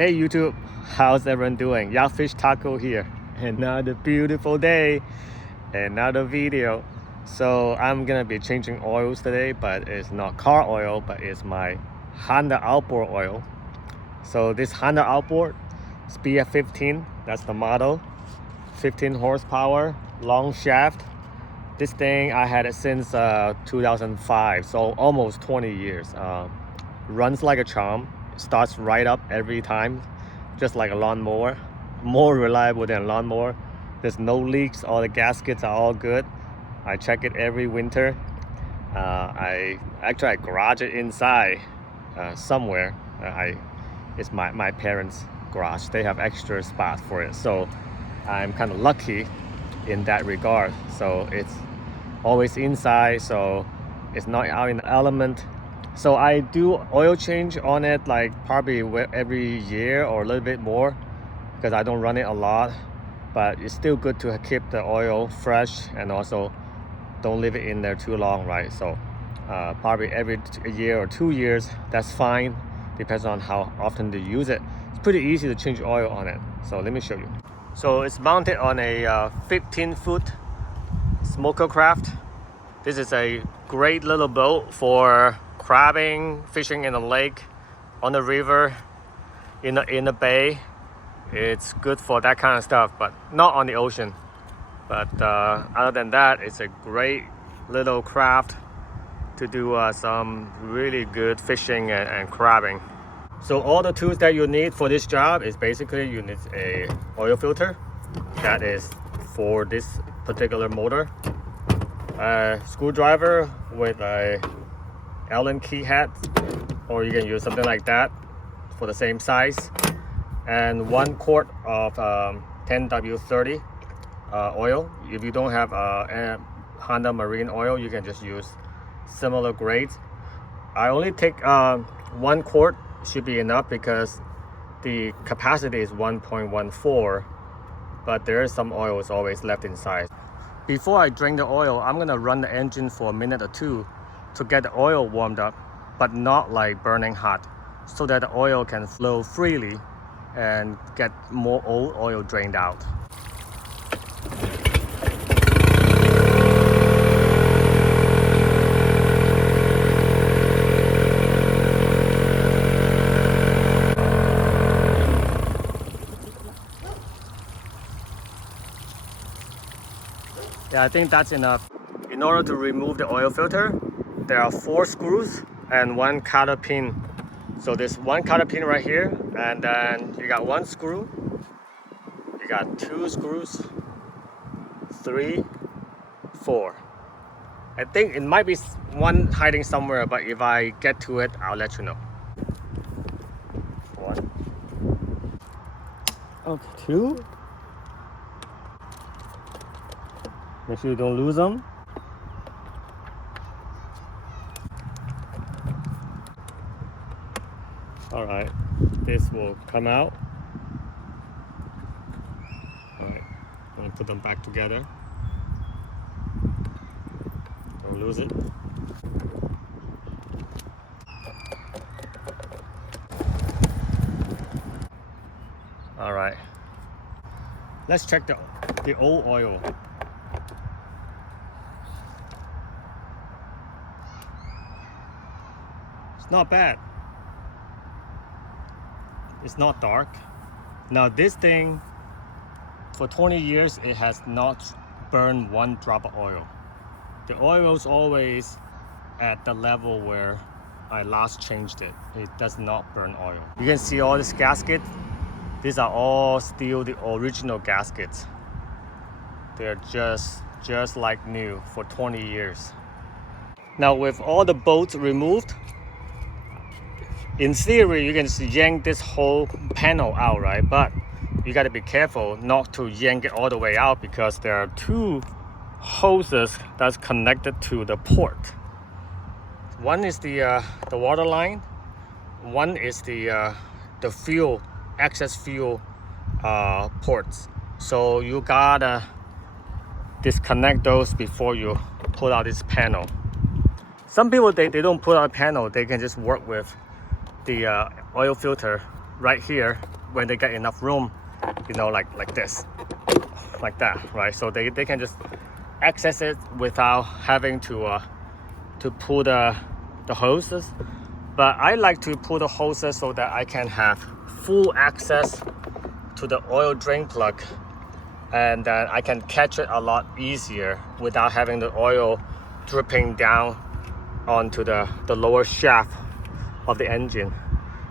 Hey YouTube, how's everyone doing? Fish Taco here. Another beautiful day, another video. So I'm gonna be changing oils today, but it's not car oil, but it's my Honda Outboard oil. So this Honda Outboard is BF15, that's the model. 15 horsepower, long shaft. This thing I had it since 2005, so almost 20 years. Runs like a charm, starts right up every time, just like a lawnmower, more reliable than a lawnmower. There's no leaks, all the gaskets are all good. I check it every winter. I garage it inside somewhere. It's my parents' garage. They have extra spot for it, so I'm kind of lucky in that regard. So it's always inside, so it's not out in the element. So I do oil change on it like probably every year or a little bit more, because I don't run it a lot, but it's still good to keep the oil fresh and also don't leave it in there too long, right? So probably every year or 2 years, that's fine, depends on how often you use it. It's pretty easy to change oil on it, so let me show you. So it's mounted on a 15-foot smoker craft. This is a great little boat for crabbing, fishing in the lake, on the river, in the bay. It's good for that kind of stuff, but not on the ocean. But other than that, it's a great little craft to do some really good fishing and crabbing. So all the tools that you need for this job is basically you need a oil filter that is for this particular motor, a screwdriver with a Allen key head, or you can use something like that for the same size, and 1 quart of 10W30 oil. If you don't have Honda Marine oil, you can just use similar grades. I only take 1 quart, should be enough because the capacity is 1.14, but there is some oil is always left inside. Before I drain the oil, I'm gonna run the engine for a minute or two to get the oil warmed up, but not like burning hot, so that the oil can flow freely and get more old oil drained out. Yeah, I think that's enough. In order to remove the oil filter, there are 4 screws and 1 cotter pin. So there's 1 cotter pin right here, and then you got 1 screw, you got 2 screws, 3, 4. I think it might be one hiding somewhere, but if I get to it, I'll let you know. 1. Okay, 2. Make sure you don't lose them. All right, this will come out. All right, I'm gonna put them back together. Don't lose it. All right, let's check the old oil. It's not bad. It's not dark. Now this thing, for 20 years, it has not burned 1 drop of oil. The oil is always at the level where I last changed it. It does not burn oil. You can see all this gasket. These are all still the original gaskets. They're just like new for 20 years. Now with all the bolts removed, in theory, you can just yank this whole panel out, right? But you got to be careful not to yank it all the way out, because there are 2 hoses that's connected to the port. One is the water line. One is the fuel, excess fuel ports. So you gotta disconnect those before you pull out this panel. Some people, they don't pull out a panel. They can just work with the oil filter right here when they get enough room, you know, like this, like that, right? So they can just access it without having to pull the hoses. But I like to pull the hoses so that I can have full access to the oil drain plug, and then I can catch it a lot easier without having the oil dripping down onto the lower shaft of the engine.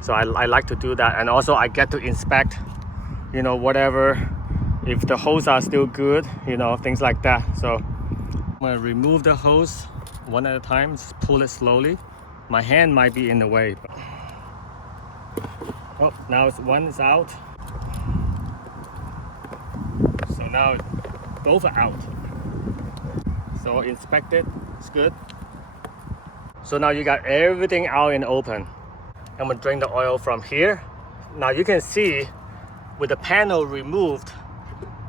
So I like to do that, and also I get to inspect, you know, whatever, if the hoses are still good, you know, things like that. So I'm gonna remove the hose one at a time, just pull it slowly. My hand might be in the way, but... oh, now one is out. So now both are out. So inspect it, it's good. So now you got everything out in the open. I'm gonna drain the oil from here. Now you can see with the panel removed,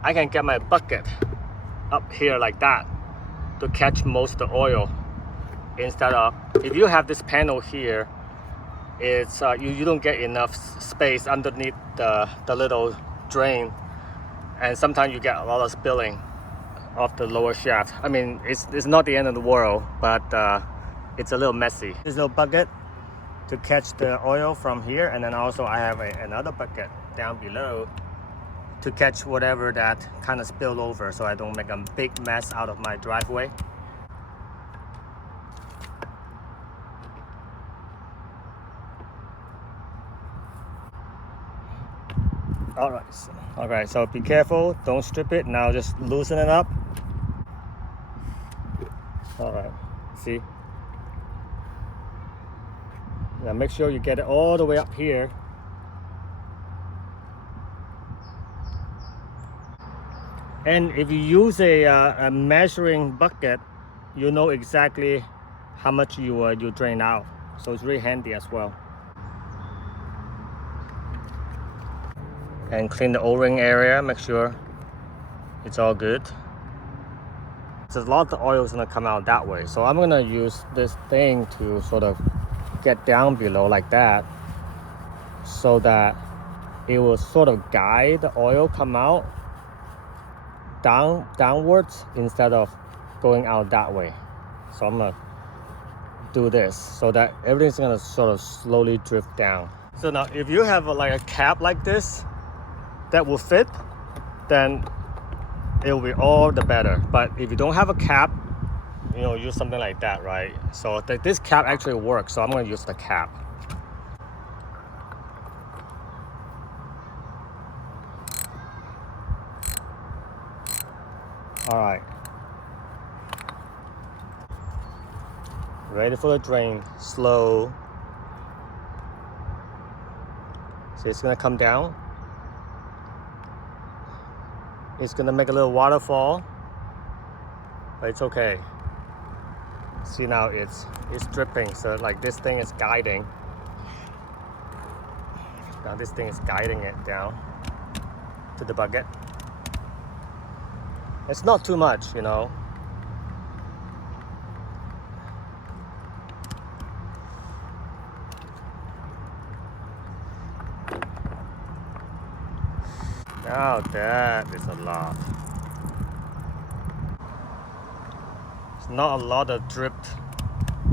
I can get my bucket up here like that to catch most of the oil. Instead of, if you have this panel here, it's you don't get enough space underneath the little drain, and sometimes you get a lot of spilling off the lower shaft. I mean, it's not the end of the world, but it's a little messy. This little bucket to catch the oil from here, and then also I have another bucket down below to catch whatever that kind of spilled over, so I don't make a big mess out of my driveway. All right, so be careful, don't strip it. Now just loosen it up. All right, see? Now make sure you get it all the way up here. And if you use a measuring bucket, you know exactly how much you drain out. So it's really handy as well. And clean the O-ring area, make sure it's all good. So a lot of the oil is gonna come out that way. So I'm gonna use this thing to sort of get down below like that, so that it will sort of guide the oil come out downwards instead of going out that way. So I'm gonna do this so that everything's gonna sort of slowly drift down. So now if you have like a cap like this that will fit, then it will be all the better. But if you don't have a cap, you know, use something like that, right? So this cap actually works, so I'm gonna use the cap. All right, ready for the drain. Slow. See, it's gonna come down. It's gonna make a little waterfall, but it's okay. See, now it's dripping, so like this thing is guiding. Now this thing is guiding it down to the bucket. It's not too much, you know. Now that is a lot. It's not a lot of dripped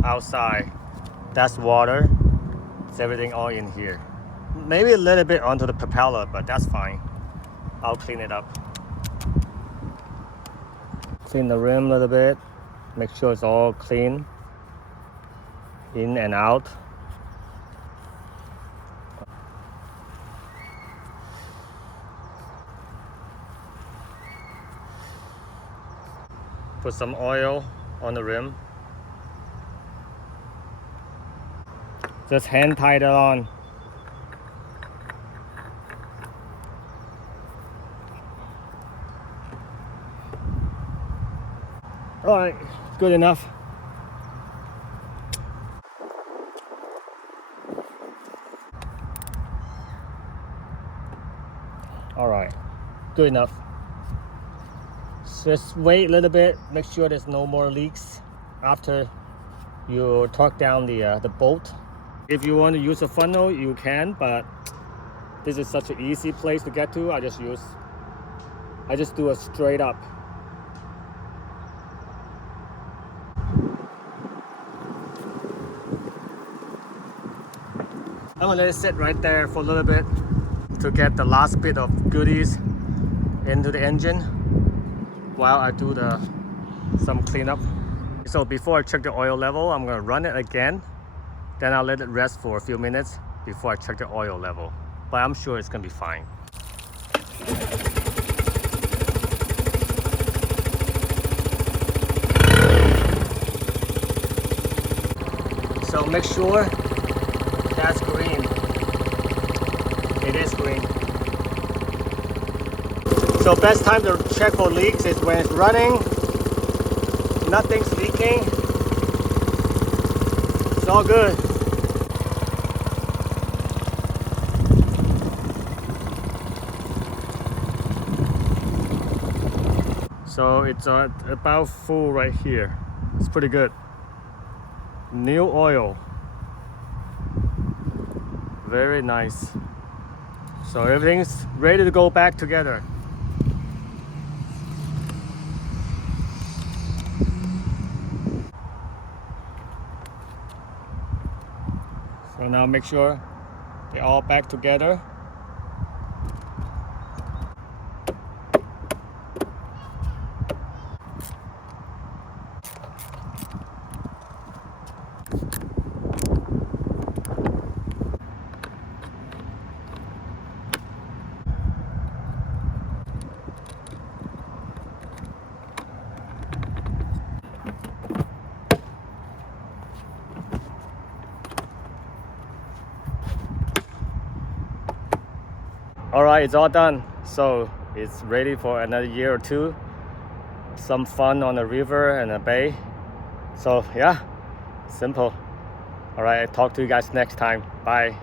outside. That's water. It's everything all in here. Maybe a little bit onto the propeller, but that's fine. I'll clean it up. Clean the rim a little bit. Make sure it's all clean. In and out. Put some oil on the rim. Just hand tie it on. All right, good enough. All right, good enough. Just wait a little bit, make sure there's no more leaks after you torque down the bolt. If you want to use a funnel, you can, but this is such an easy place to get to. I just do a straight up. I'm gonna let it sit right there for a little bit to get the last bit of goodies into the engine while I do some cleanup. So before I check the oil level, I'm gonna run it again. Then I'll let it rest for a few minutes before I check the oil level. But I'm sure it's gonna be fine. So make sure that's green. It is green. So best time to check for leaks is when it's running, nothing's leaking. It's all good. So it's about full right here. It's pretty good. New oil. Very nice. So everything's ready to go back together. So now make sure they're all back together. All right, it's all done. So it's ready for another year or two. Some fun on the river and the bay. So yeah, simple. All right, I'll talk to you guys next time. Bye.